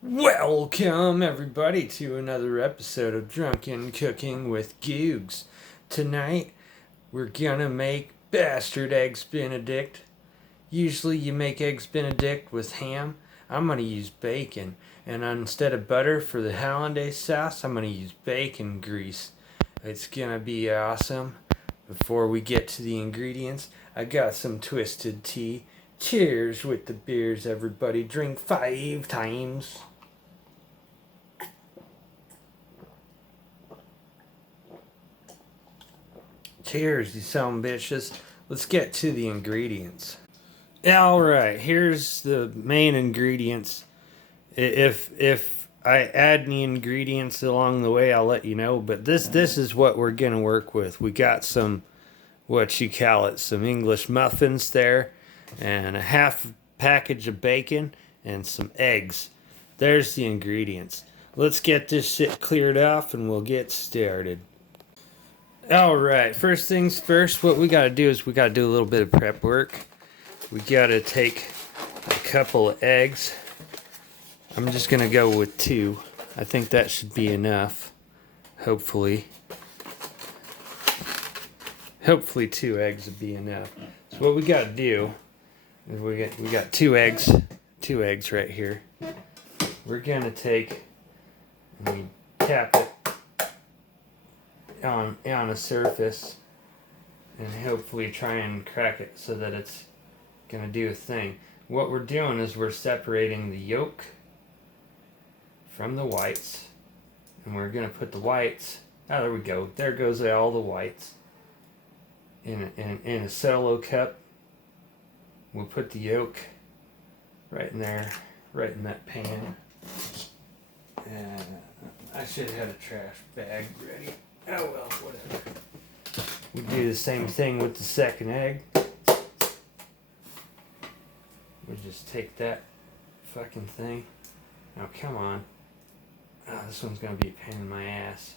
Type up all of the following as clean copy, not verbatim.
Welcome, everybody, to another episode of Drunken Cooking with Googz. Tonight, we're gonna make bastard eggs Benedict. Usually, you make eggs Benedict with ham. I'm gonna use bacon, and instead of butter for the hollandaise sauce, I'm gonna use bacon grease. It's gonna be awesome. Before we get to the ingredients, I got some twisted tea. Cheers with the beers, everybody. Drink 5 times. Cheers, you son bitches. Let's get to the ingredients. Alright, here's the main ingredients. If I add any ingredients along the way, I'll let you know. But this is what we're gonna work with. We got some, what you call it, some English muffins there, and a half package of bacon, and some eggs. There's the ingredients. Let's get this shit cleared off and we'll get started. Alright, first things first, what we gotta do is we gotta do a little bit of prep work. We gotta take a couple of eggs. I'm just gonna go with 2. I think that should be enough. Hopefully 2 eggs would be enough. So what we gotta do is we got 2 eggs right here. We're gonna take and we tap it on a surface and hopefully try and crack it so that it's gonna do a thing. What we're doing is we're separating the yolk from the whites, and we're gonna put the whites, there we go, there goes all the whites, in a solo cup. We'll put the yolk right in there, right in that pan. And I should have had a trash bag ready. Oh well, whatever. We do the same thing with the second egg. We just take that fucking thing. Oh, come on. Oh, this one's gonna be a pain in my ass.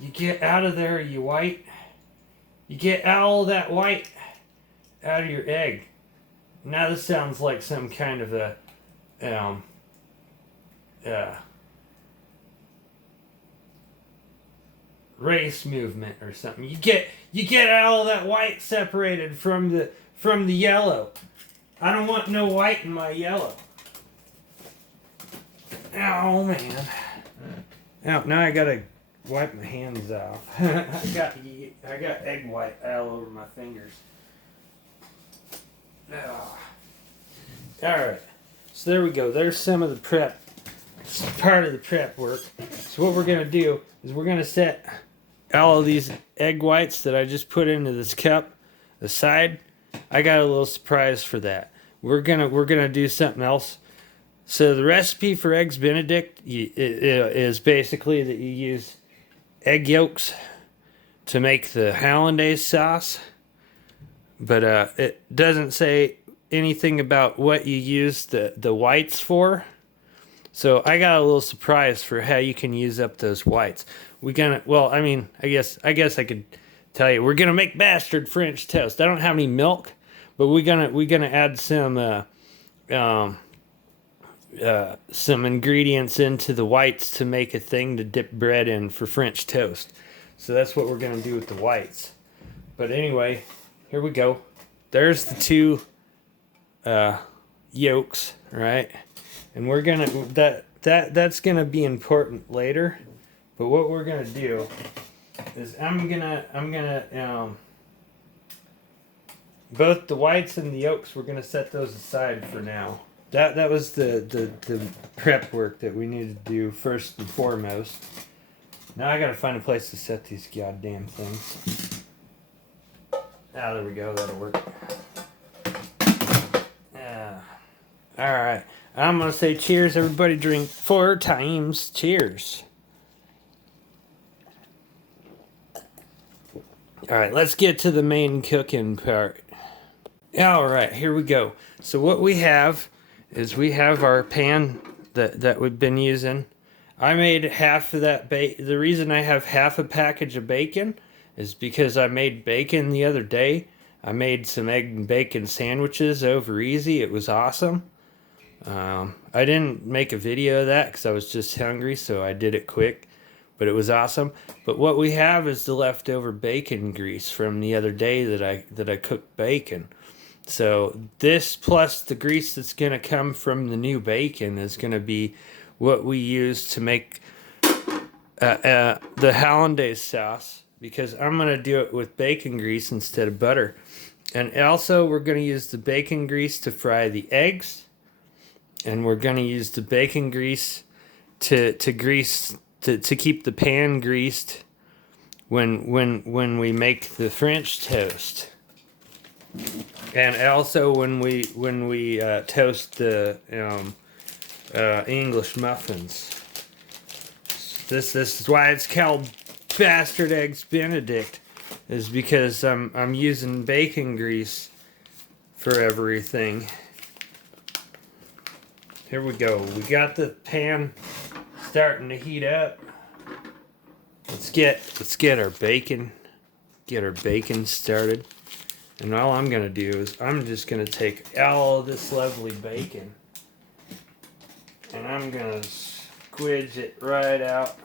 You get out of there, you white. You get all that white out of your egg. Now this sounds like some kind of a race movement or something. You get all that white separated from the yellow. I don't want no white in my yellow. Oh man. Oh, now I gotta wipe my hands off. I got egg white all over my fingers. Oh. Alright. So there we go. There's some of the prep. Part of the prep work. So what we're gonna do is we're gonna set all of these egg whites that I just put into this cup aside. I got a little surprise for that. We're gonna do something else. So the recipe for eggs Benedict is basically that you use egg yolks to make the hollandaise sauce, but it doesn't say anything about what you use the whites for. So I got a little surprise for how you can use up those whites. I guess I could tell you we're gonna make bastard French toast. I don't have any milk, but we're gonna add some ingredients into the whites to make a thing to dip bread in for French toast. So that's what we're gonna do with the whites. But anyway, here we go. There's the 2 yolks, right? And we're gonna that's gonna be important later. But what we're gonna do is I'm gonna both the whites and the yolks, we're gonna set those aside for now. That was the prep work that we needed to do first and foremost. Now I gotta find a place to set these goddamn things. There we go, that'll work. Alright. I'm gonna say cheers, everybody drink 4 times. Cheers. Alright, let's get to the main cooking part. Alright, here we go. So what we have is we have our pan that we've been using. I made half of that the reason I have half a package of bacon is because I made bacon the other day I made some egg and bacon sandwiches over easy. It was awesome. I didn't make a video of that because I was just hungry, so I did it quick. But it was awesome. But what we have is the leftover bacon grease from the other day that I cooked bacon. So this plus the grease that's gonna come from the new bacon is gonna be what we use to make the hollandaise sauce, because I'm gonna do it with bacon grease instead of butter. And also we're gonna use the bacon grease to fry the eggs. And we're gonna use the bacon grease to keep the pan greased when we make the French toast, and also when we toast the English muffins. This is why it's called Bastard Eggs Benedict, is because I'm using bacon grease for everything. Here we go. We got the pan starting to heat up. Let's get our bacon started. And all I'm gonna do is I'm just gonna take all of this lovely bacon and I'm gonna squidge it right out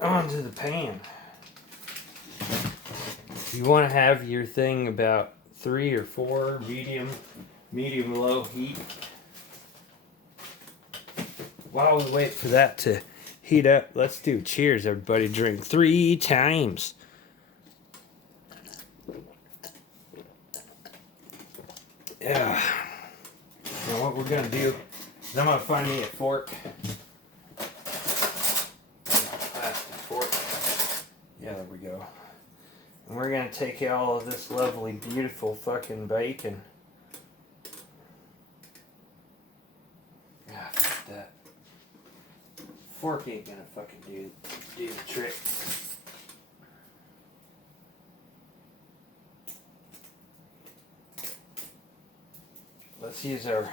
onto the pan. You want to have your thing about 3 or 4 medium low heat. While we wait for that to heat up, let's do cheers, everybody. Drink 3 times. Yeah. Now what we're gonna do is I'm gonna find me a fork. Plastic fork. Yeah, there we go. And we're gonna take all of this lovely, beautiful fucking bacon. That fork ain't gonna fucking do the trick. Let's use our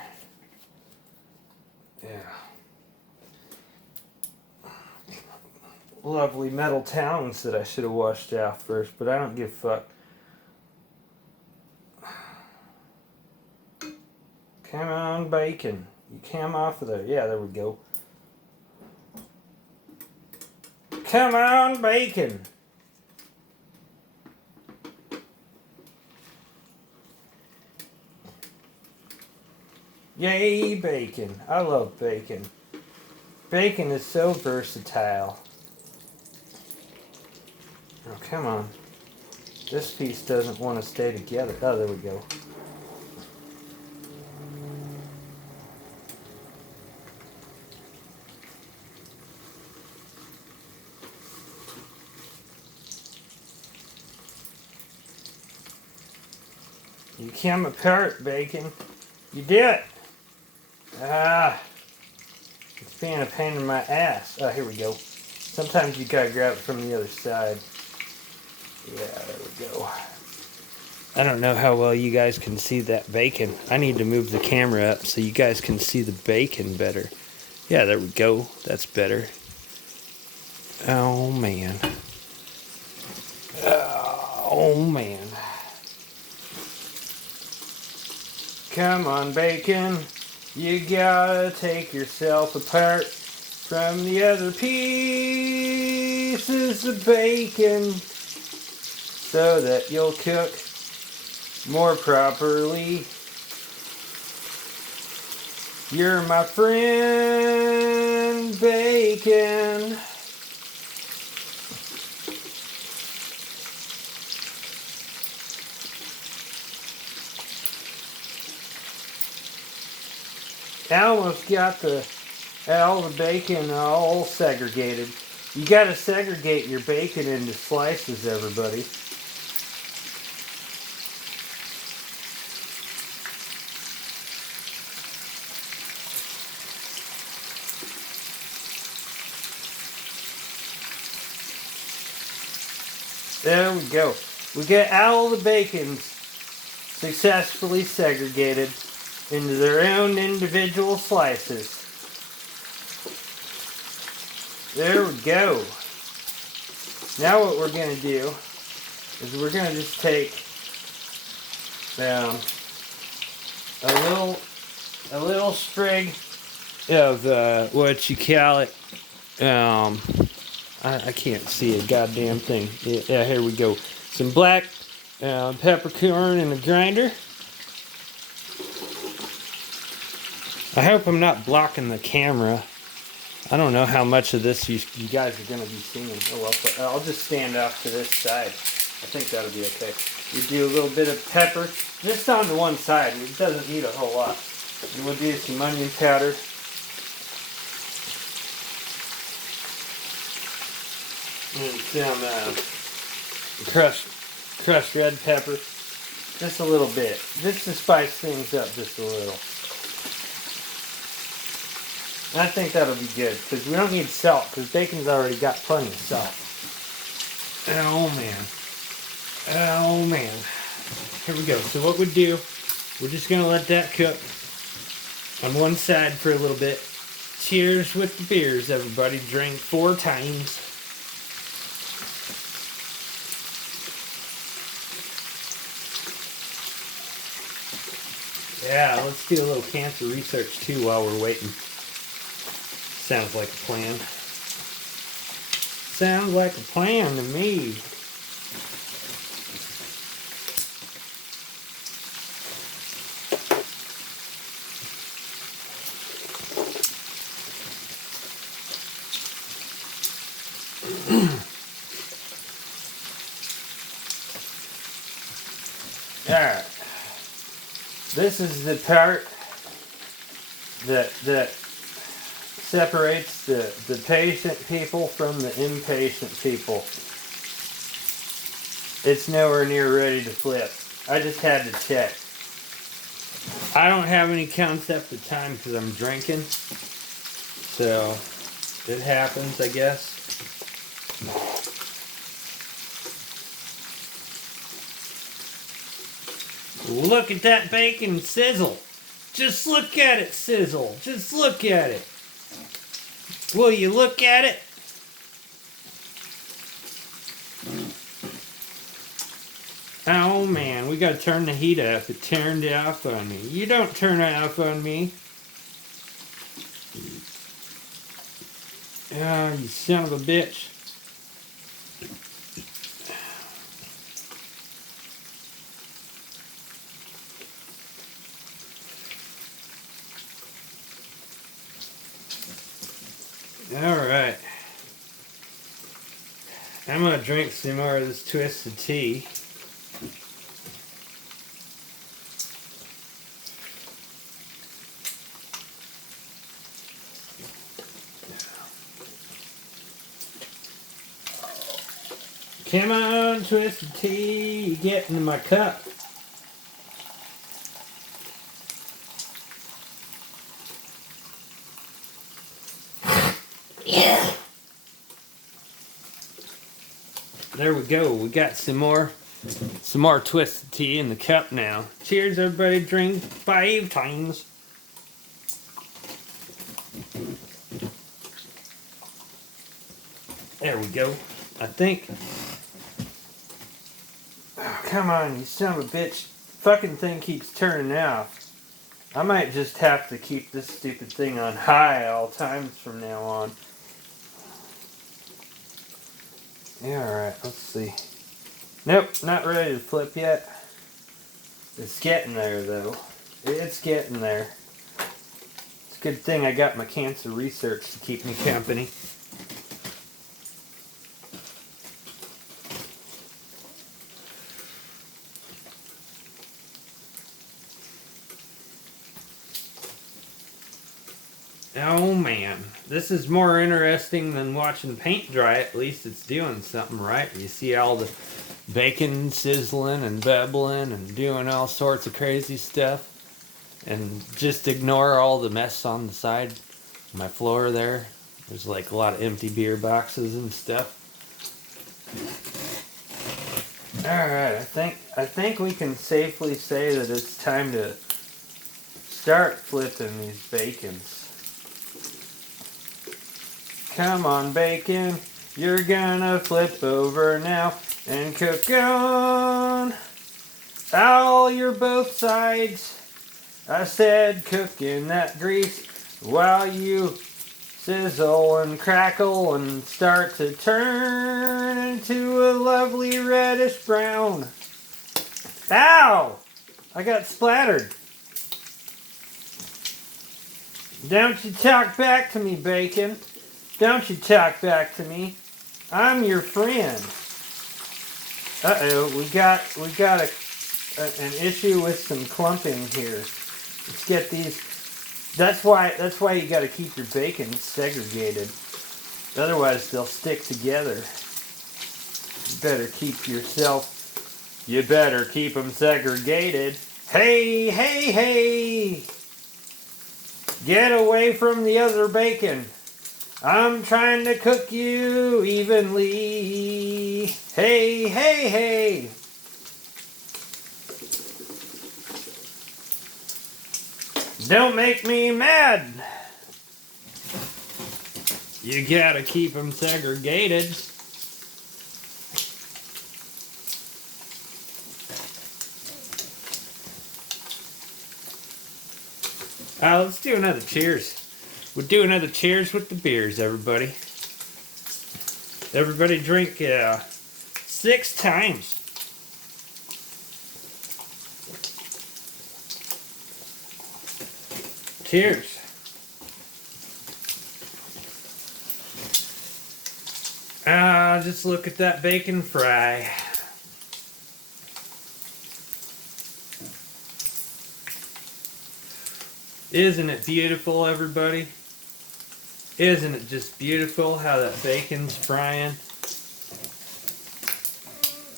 lovely metal towels that I should have washed out first, but I don't give a fuck. Come on, bacon. You came off of there. Yeah, there we go. Come on, bacon. Yay, bacon. I love bacon. Bacon is so versatile. Oh, come on. This piece doesn't want to stay together. Oh, there we go. You came apart, bacon. You did it. It's being a pain in my ass. Oh, here we go. Sometimes you gotta grab it from the other side. Yeah, there we go. I don't know how well you guys can see that bacon. I need to move the camera up so you guys can see the bacon better. Yeah, there we go. That's better. Oh, man. Oh, man. Come on, bacon. You gotta take yourself apart from the other pieces of bacon so that you'll cook more properly. You're my friend, bacon. I almost got all the bacon all segregated. You gotta segregate your bacon into slices, everybody. There we go. We got all the bacons successfully segregated into their own individual slices. There we go. Now what we're going to do is we're gonna just take a little sprig of what you call it. I can't see a goddamn thing. Yeah, here we go. Some black peppercorn in a grinder. I hope I'm not blocking the camera. I don't know how much of this you guys are going to be seeing. Oh, well, I'll just stand off to this side. I think that'll be okay. You do a little bit of pepper, just on the one side. It doesn't need a whole lot. And we'll do some onion powder. And some crushed red pepper. Just a little bit. Just to spice things up just a little. And I think that'll be good, because we don't need salt, because bacon's already got plenty of salt. Oh man. Oh man. Here we go. So what we do, we're just going to let that cook on one side for a little bit. Cheers with the beers, everybody. Drink 4 times. Yeah, let's do a little cancer research too while we're waiting. Sounds like a plan. Sounds like a plan to me. Alright. This is the part that separates the patient people from the impatient people. It's nowhere near ready to flip. I just had to check. I don't have any concept of time because I'm drinking. So, it happens, I guess. Look at that bacon sizzle. Just look at it sizzle. Just look at it. Will you look at it? Oh man, we gotta turn the heat up. It turned off on me. You don't turn it off on me. Ah, you son of a bitch. Alright. I'm gonna drink some more of this twisted tea. Come on, twisted tea, get into my cup. Yeah. There we go. We got some more twisted tea in the cup now. Cheers, everybody. Drink 5 times. There we go. I think. Oh, come on, you son of a bitch. Fucking thing keeps turning off. I might just have to keep this stupid thing on high all times from now on. Yeah, alright, let's see. Nope, not ready to flip yet. It's getting there, though. It's getting there. It's a good thing I got my cancer research to keep me company. Oh man, this is more interesting than watching paint dry. At least it's doing something right. You see all the bacon sizzling and bubbling and doing all sorts of crazy stuff. And just ignore all the mess on the side. My floor there. There's like a lot of empty beer boxes and stuff. Alright, I think we can safely say that it's time to start flipping these bacons. Come on, bacon, you're gonna flip over now. and cook on all your both sides. I said cook in that grease while you sizzle and crackle and start to turn into a lovely reddish brown. Ow! I got splattered. Don't you talk back to me, bacon. Don't you talk back to me. I'm your friend. Uh-oh, we got an issue with some clumping here. Let's get these. That's why you got to keep your bacon segregated. Otherwise, they'll stick together. You better keep them segregated. Hey, hey, hey! Get away from the other bacon. I'm trying to cook you evenly. Hey, hey, hey! Don't make me mad. You gotta keep them segregated. Let's do another cheers. We'll do another cheers with the beers, everybody. Everybody drink 6 times. Cheers. Just look at that bacon fry. Isn't it beautiful, everybody? Isn't it just beautiful how that bacon's frying?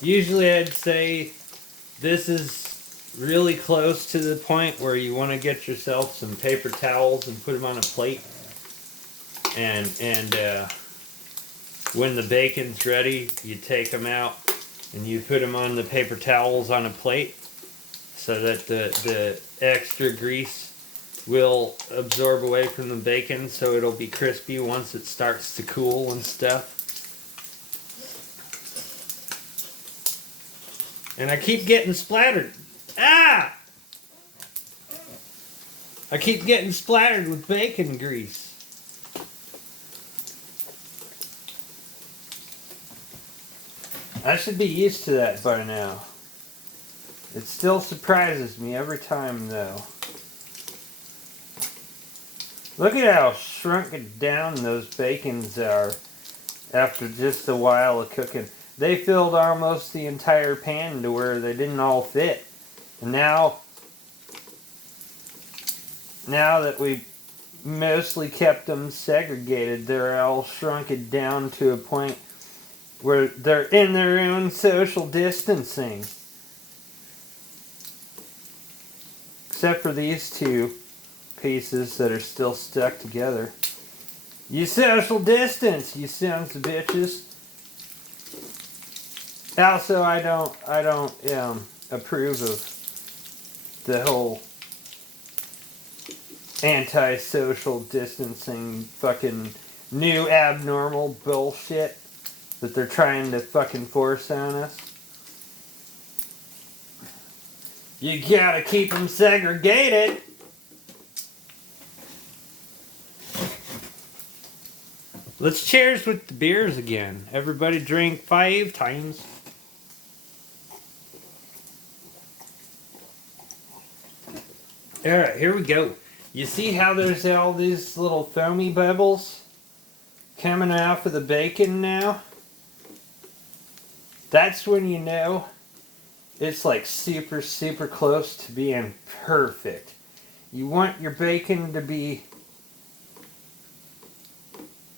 Usually I'd say this is really close to the point where you want to get yourself some paper towels and put them on a plate. And when the bacon's ready, you take them out and you put them on the paper towels on a plate so that the extra grease will absorb away from the bacon, so it'll be crispy once it starts to cool and stuff. And I keep getting splattered. Ah! I keep getting splattered with bacon grease. I should be used to that by now. It still surprises me every time, though. Look at how shrunken down those bacons are after just a while of cooking. They filled almost the entire pan to where they didn't all fit. And now that we've mostly kept them segregated, they're all shrunken down to a point where they're in their own social distancing. Except for these two pieces that are still stuck together. You social distance, you sons of bitches. Also, I don't approve of the whole anti-social distancing fucking new abnormal bullshit that they're trying to fucking force on us. You gotta keep them segregated. Let's cheers with the beers again. Everybody drink 5 times. Alright, here we go. You see how there's all these little foamy bubbles coming off of the bacon now? That's when you know it's like super, super close to being perfect. You want your bacon to be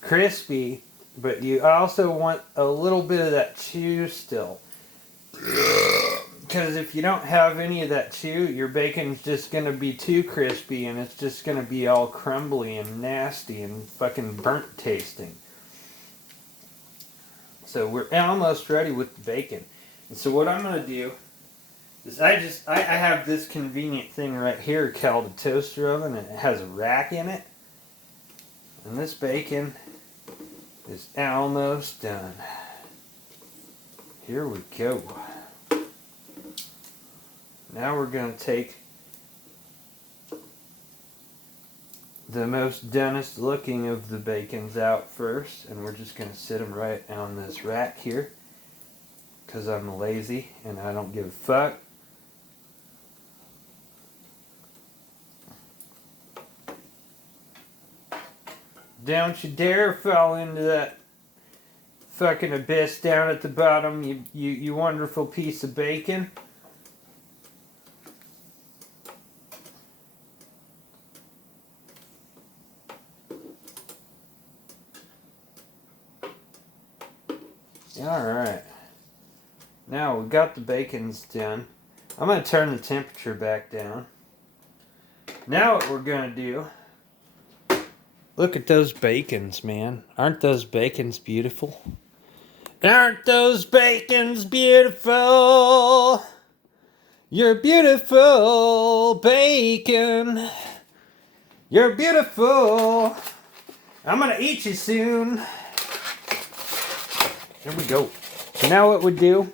crispy, but you also want a little bit of that chew still. Because if you don't have any of that chew, your bacon's just going to be too crispy and it's just going to be all crumbly and nasty and fucking burnt tasting. So we're almost ready with the bacon. And so what I'm going to do is I have this convenient thing right here called a toaster oven, and it has a rack in it. And this bacon is almost done. Here we go. Now we're going to take the most donest looking of the bacons out first, and we're just going to sit them right on this rack here because I'm lazy and I don't give a fuck. Don't you dare fall into that fucking abyss down at the bottom, you wonderful piece of bacon. Alright. Now we got the bacons done. I'm going to turn the temperature back down. Now what we're going to do... Look at those bacons, man. Aren't those bacons beautiful? Aren't those bacons beautiful? You're beautiful, bacon. You're beautiful. I'm going to eat you soon. There we go. So now what we do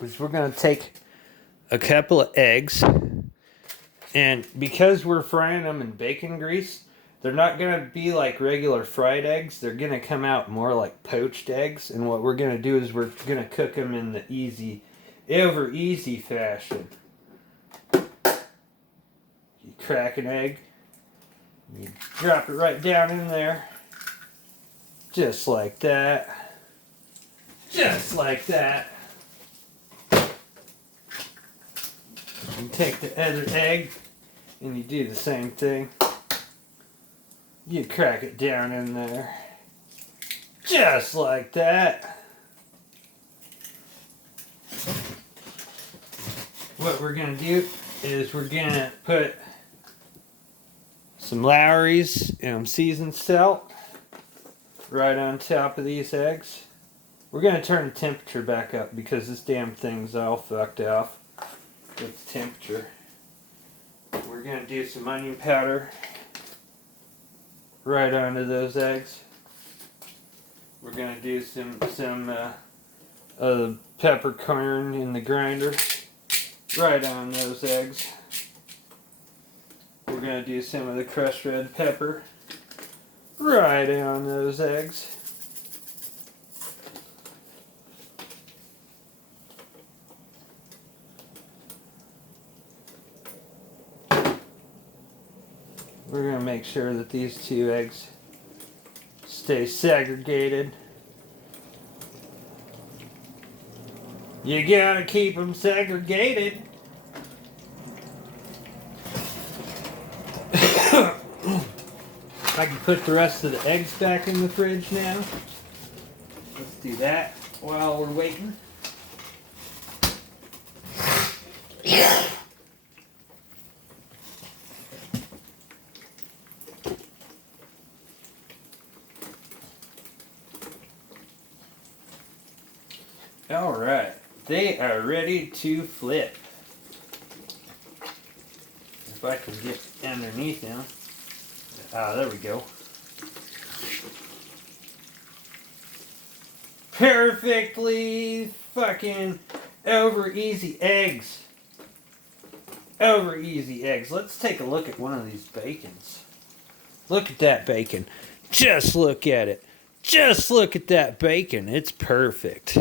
is we're going to take a couple of eggs. And because we're frying them in bacon grease, they're not going to be like regular fried eggs. They're going to come out more like poached eggs. And what we're going to do is we're going to cook them in the easy fashion. You crack an egg. You drop it right down in there. Just like that. Just like that. You take the other egg and you do the same thing. You crack it down in there. Just like that. What we're going to do is we're going to put some Lowry's seasoned salt right on top of these eggs. We're going to turn the temperature back up because this damn thing's all fucked off with the temperature. We're going to do some onion powder right onto those eggs. We're going to do some peppercorn in the grinder right on those eggs. We're going to do some of the crushed red pepper right on those eggs. We're going to make sure that these two eggs stay segregated. You gotta keep them segregated. I can put the rest of the eggs back in the fridge now. Let's do that while we're waiting. Alright, they are ready to flip. If I can get underneath them. Ah, there we go. Perfectly fucking over easy eggs. Over easy eggs. Let's take a look at one of these bacons. Look at that bacon. Just look at it. Just look at that bacon. It's perfect.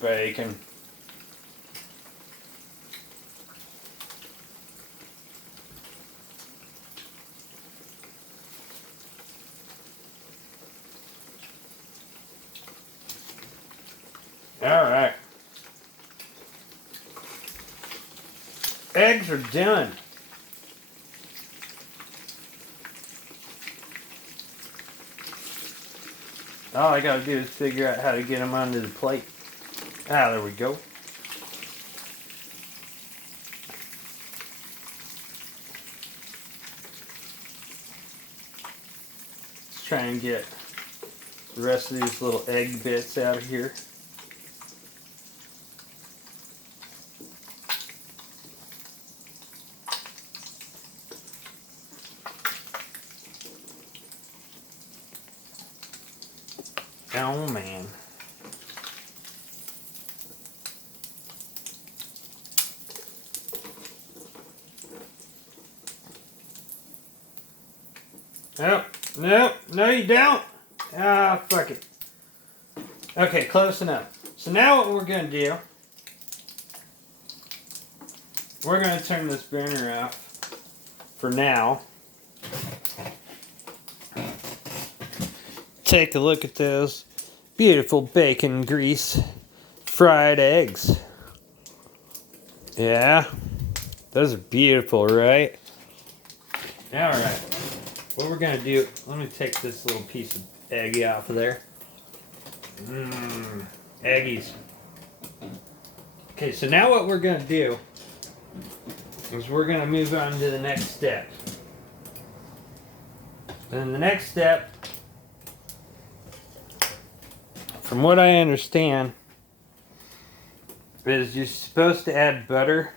Bacon. Alright. Eggs are done. All I gotta do is figure out how to get them onto the plate. Ah, there we go. Let's try and get the rest of these little egg bits out of here. Oh man. Oh, no, no you don't. Ah, fuck it. Okay, close enough. So now what we're gonna do, we're gonna turn this burner off for now. Take a look at those beautiful bacon grease fried eggs. Yeah, those are beautiful, right? Alright, what we're gonna do, let me take this little piece of eggy off of there. Eggies. Okay, so now what we're gonna do is we're gonna move on to the next step. And the next step, from what I understand, is you're supposed to add butter,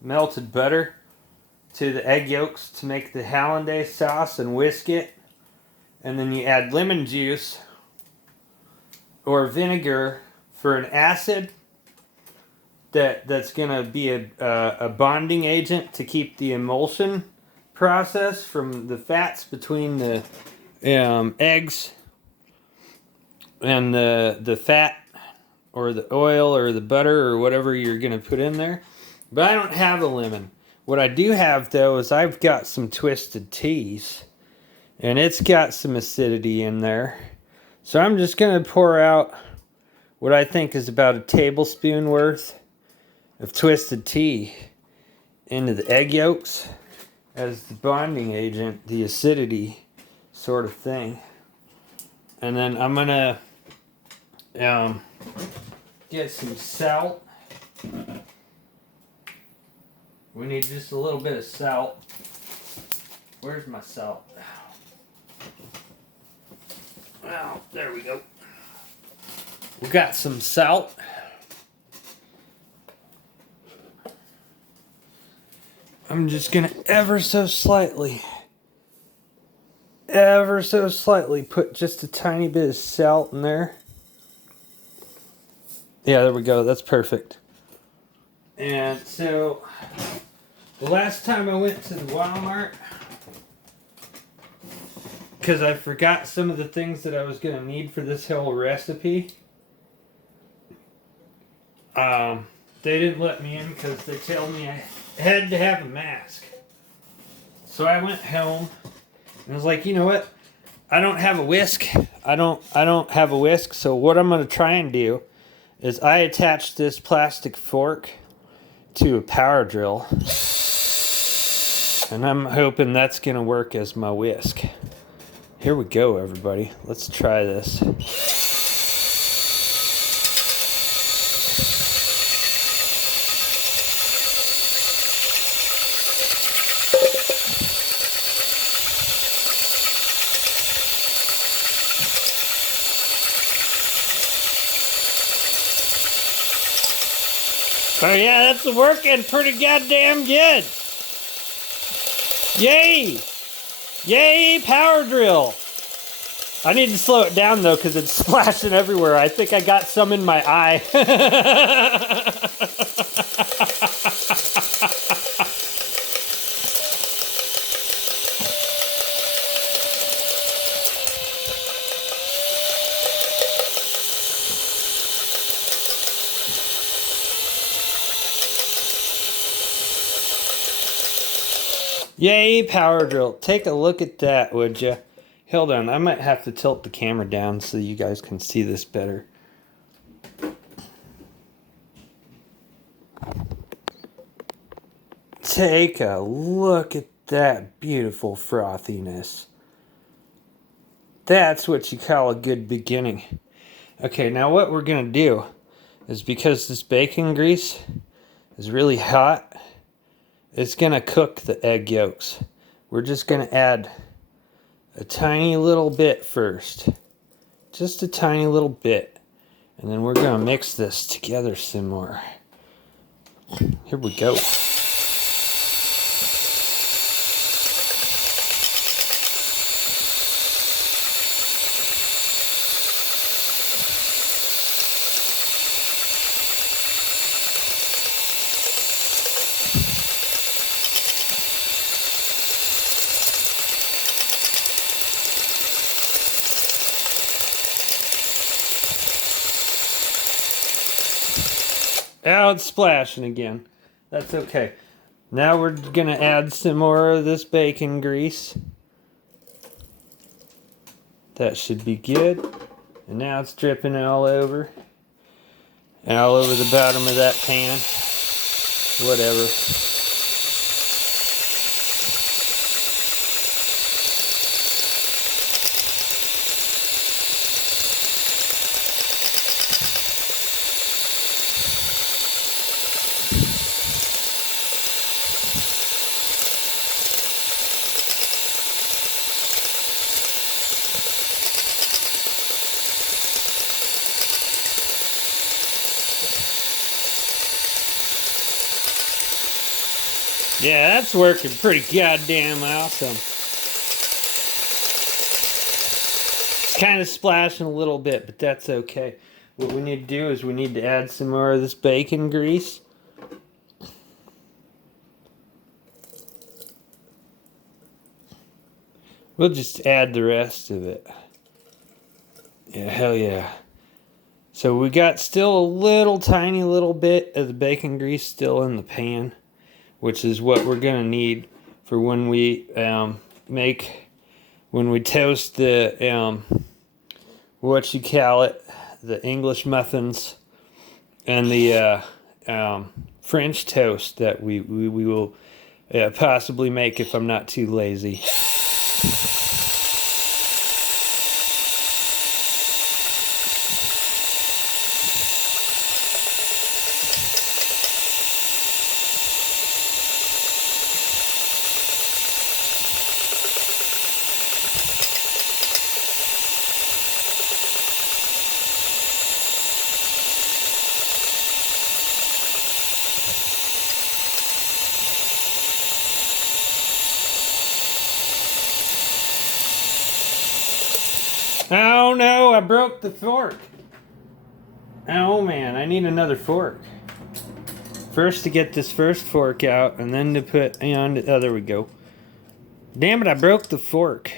melted butter, to the egg yolks to make the hollandaise sauce and whisk it. And then you add lemon juice or vinegar for an acid that's going to be a bonding agent to keep the emulsion process from the fats between the eggs and the fat or the oil or the butter or whatever you're going to put in there. But I don't have a lemon. What I do have, though, is I've got some twisted teas. And it's got some acidity in there. So I'm just going to pour out what I think is about a tablespoon worth of twisted tea into the egg yolks as the bonding agent, the acidity sort of thing. And then I'm going to get some salt. We need just a little bit of salt. Where's my salt? Well, there we go. We got some salt. I'm just gonna ever so slightly put just a tiny bit of salt in there. Yeah, there we go. That's perfect. And so, the last time I went to the Walmart, because I forgot some of the things that I was going to need for this whole recipe. They didn't let me in because they told me I had to have a mask. So I went home and I was like, you know what? I don't have a whisk. I don't have a whisk. So what I'm going to try and do is I attach this plastic fork to a power drill. And I'm hoping that's going to work as my whisk. Here we go, everybody. Let's try this. Oh yeah, that's working pretty goddamn good. Yay! Yay, power drill! I need to slow it down though because it's splashing everywhere. I think I got some in my eye. Yay, power drill. Take a look at that, would you? Hold on, I might have to tilt the camera down so you guys can see this better. Take a look at that beautiful frothiness. That's what you call a good beginning. Okay, now what we're going to do is because this bacon grease is really hot, it's going to cook the egg yolks. We're just going to add a tiny little bit first. Just a tiny little bit. And then we're going to mix this together some more. Here we go. Oh, it's splashing again. That's okay. Now we're gonna add some more of this bacon grease. That should be good. And now it's dripping all over the bottom of that pan. Whatever. Yeah, that's working pretty goddamn awesome. It's kind of splashing a little bit, but that's okay. What we need to do is we need to add some more of this bacon grease. We'll just add the rest of it. Yeah, hell yeah. So we got still a little tiny little bit of the bacon grease still in the pan, which is what we're gonna need for when we toast the the English muffins and the French toast that we will possibly make if I'm not too lazy. Oh no, I broke the fork. Oh man, I need another fork. First to get this first fork out, and then to put on. Oh, there we go. Damn it, I broke the fork.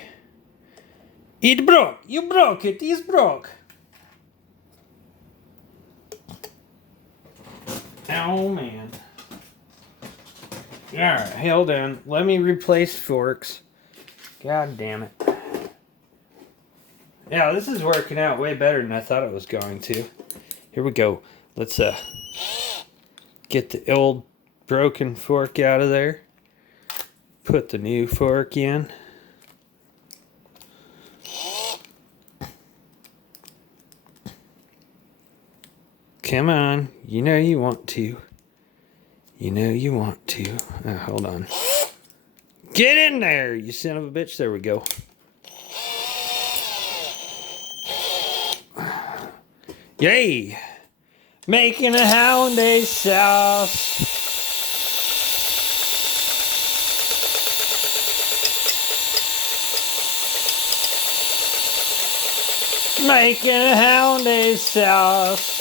It broke. You broke it. It's broke. Oh man. Alright, hold on. Let me replace forks. God damn it. Yeah, this is working out way better than I thought it was going to. Here we go. Let's get the old broken fork out of there. Put the new fork in. Come on. You know you want to. You know you want to. Oh, hold on. Get in there, you son of a bitch. There we go. Yay! Making a hollandaise sauce. Making a hollandaise sauce.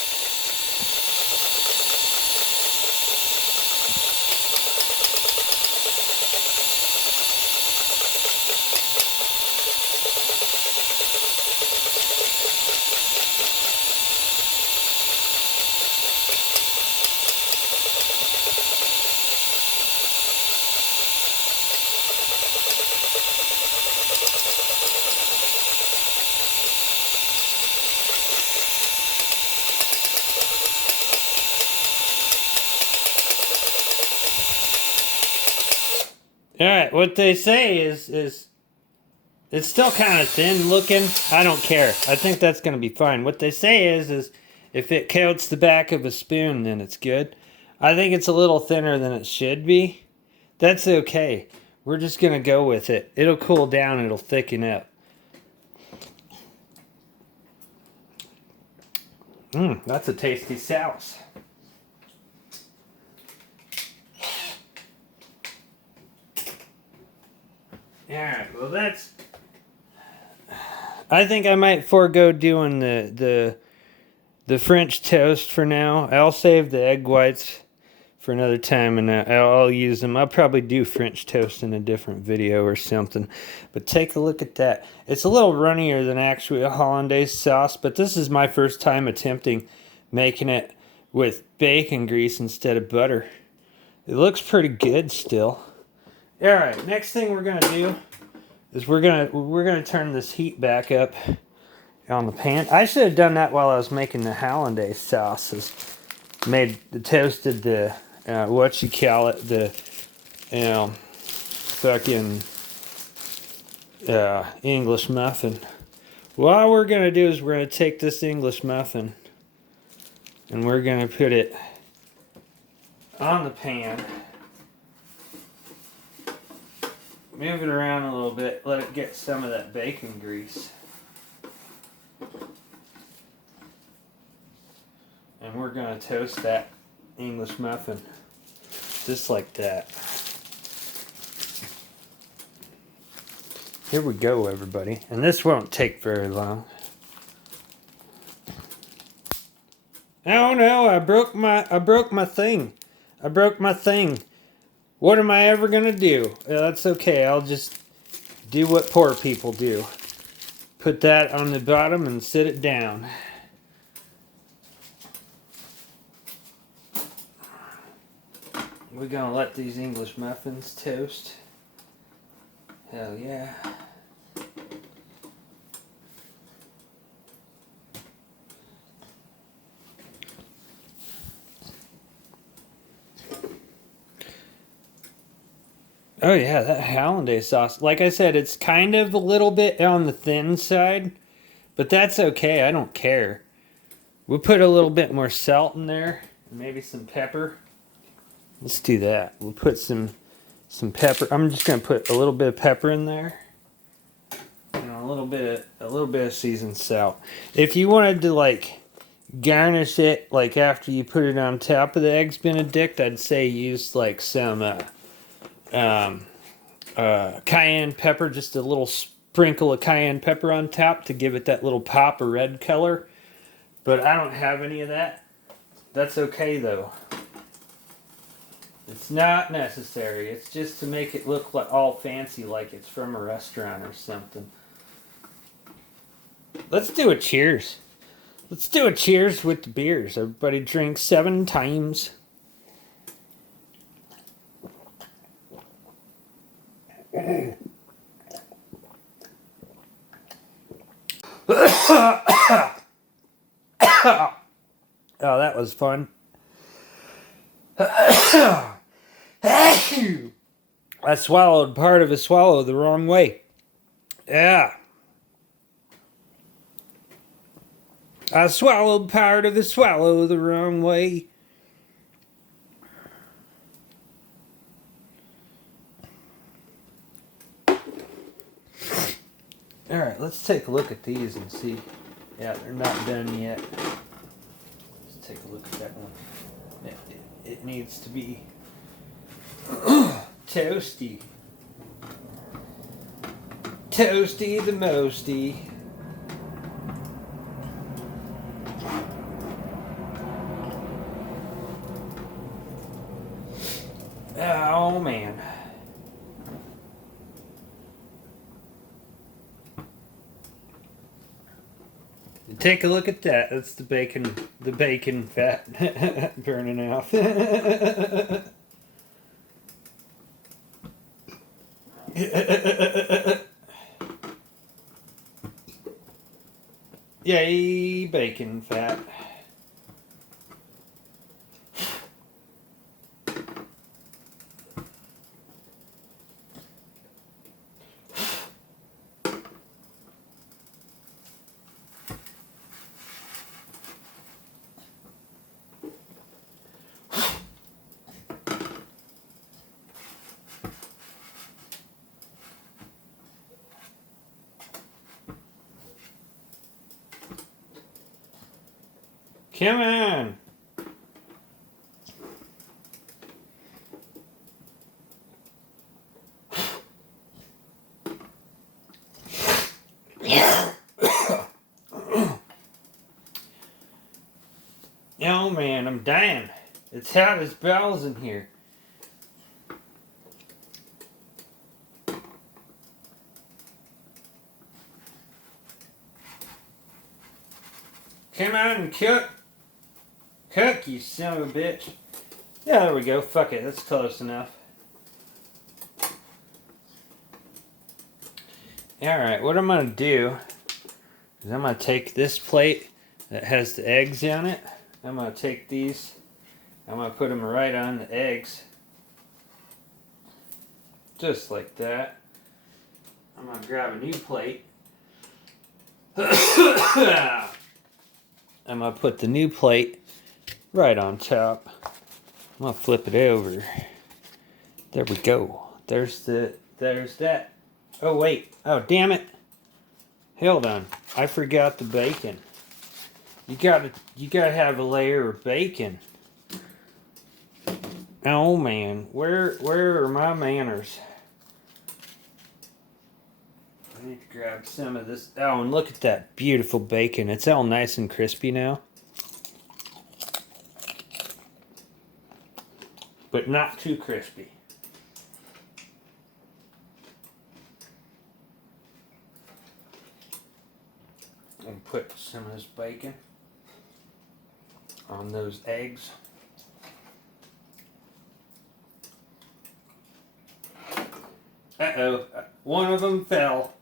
Alright, what they say is it's still kind of thin looking. I don't care. I think that's going to be fine. What they say is if it coats the back of a spoon, then it's good. I think it's a little thinner than it should be. That's okay. We're just going to go with it. It'll cool down and it'll thicken up. That's a tasty sauce. Yeah, well that's... I think I might forego doing the French toast for now. I'll save the egg whites for another time, and I'll use them. I'll probably do French toast in a different video or something. But take a look at that. It's a little runnier than actually a hollandaise sauce, but this is my first time attempting making it with bacon grease instead of butter. It looks pretty good still. All right, next thing we're gonna do is we're gonna turn this heat back up on the pan. I should have done that while I was making the hollandaise sauces. Toasted the fucking English muffin. What we're gonna do is we're gonna take this English muffin and we're gonna put it on the pan. Move it around a little bit, let it get some of that bacon grease. And we're gonna toast that English muffin just like that. Here we go, everybody. And this won't take very long. Oh no, I broke my thing. I broke my thing. What am I ever gonna do? That's okay, I'll just do what poor people do. Put that on the bottom and sit it down. We're gonna let these English muffins toast. Hell yeah. Oh yeah, that hollandaise sauce. Like I said, it's kind of a little bit on the thin side, but that's okay. I don't care. We'll put a little bit more salt in there, and maybe some pepper. Let's do that. We'll put some pepper. I'm just gonna put a little bit of pepper in there, and a little bit of seasoned salt. If you wanted to like garnish it, like after you put it on top of the eggs Benedict, I'd say use like some cayenne pepper, just a little sprinkle of cayenne pepper on top to give it that little pop of red color. But I don't have any of that. That's okay though. It's not necessary. It's just to make it look like all fancy, like it's from a restaurant or something. Let's do a cheers. Let's do a cheers with the beers. Everybody drink 7 times. Oh, that was fun. I swallowed part of a swallow the wrong way. Yeah. I swallowed part of the swallow the wrong way. Alright, let's take a look at these and see. Yeah, they're not done yet. Let's take a look at that one. It needs to be toasty. Toasty the mosty. Oh man. Take a look at that. That's the bacon fat burning off. Yay, bacon fat. Come on. Oh man, I'm dying. It's hot as balls in here. Come on, cook. Cook, you son of a bitch. Yeah, there we go. Fuck it. That's close enough. Alright, what I'm going to do is I'm going to take this plate that has the eggs on it. I'm going to take these. I'm going to put them right on the eggs. Just like that. I'm going to grab a new plate. I'm going to put the new plate right on top. I'm going to flip it over. There we go. There's that. Oh, wait. Oh, damn it. Hold on. I forgot the bacon. You gotta have a layer of bacon. Oh, man. Where are my manners? I need to grab some of this. Oh, and look at that beautiful bacon. It's all nice and crispy now. But not too crispy. And put some of this bacon on those eggs. Uh-oh. One of them fell.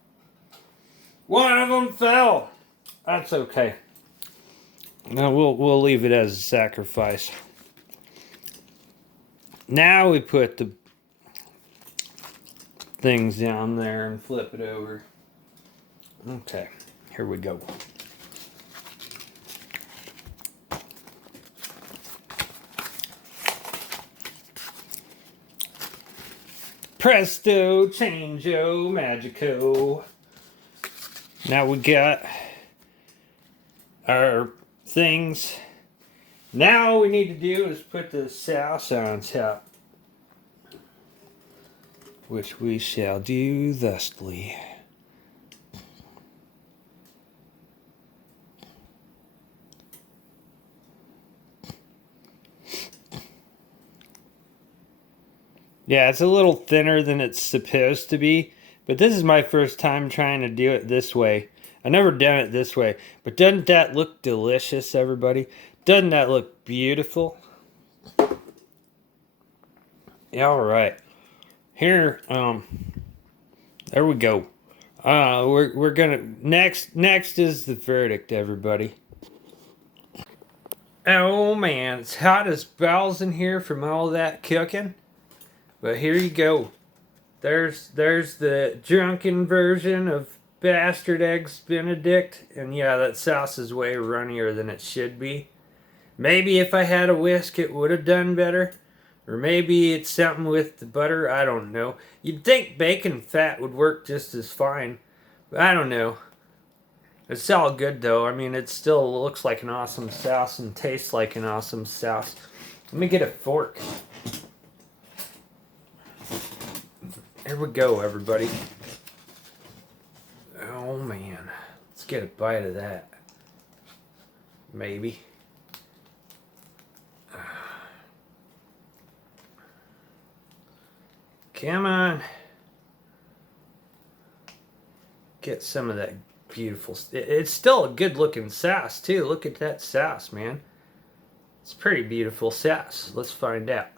One of them fell. That's okay. No, we'll leave it as a sacrifice. Now we put the things down there and flip it over. Okay, here we go. Presto, changeo, magico. Now we got our things. Now all we need to do is put the sauce on top, which we shall do thusly. Yeah, it's a little thinner than it's supposed to be, but this is my first time trying to do it this way. I've never done it this way, but doesn't that look delicious, everybody? Doesn't that look beautiful? Yeah, all right. Here, there we go. We're gonna next is the verdict, everybody. Oh man, it's hot as balls in here from all that cooking. But here you go. There's the drunken version of bastard eggs Benedict, and yeah, that sauce is way runnier than it should be. Maybe if I had a whisk, it would have done better. Or maybe it's something with the butter. I don't know. You'd think bacon fat would work just as fine. But I don't know. It's all good, though. I mean, it still looks like an awesome sauce and tastes like an awesome sauce. Let me get a fork. Here we go, everybody. Oh, man. Let's get a bite of that. Maybe. Come on. Get some of that beautiful... It's still a good-looking sauce, too. Look at that sauce, man. It's pretty beautiful sauce. Let's find out.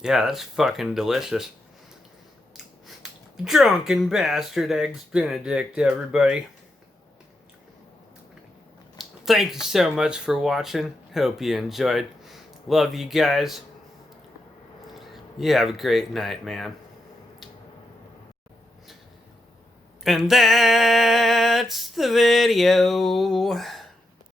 Yeah, that's fucking delicious. Drunken bastard eggs Benedict, everybody. Thank you so much for watching. Hope you enjoyed. Love you guys. You have a great night, man. And that's the video.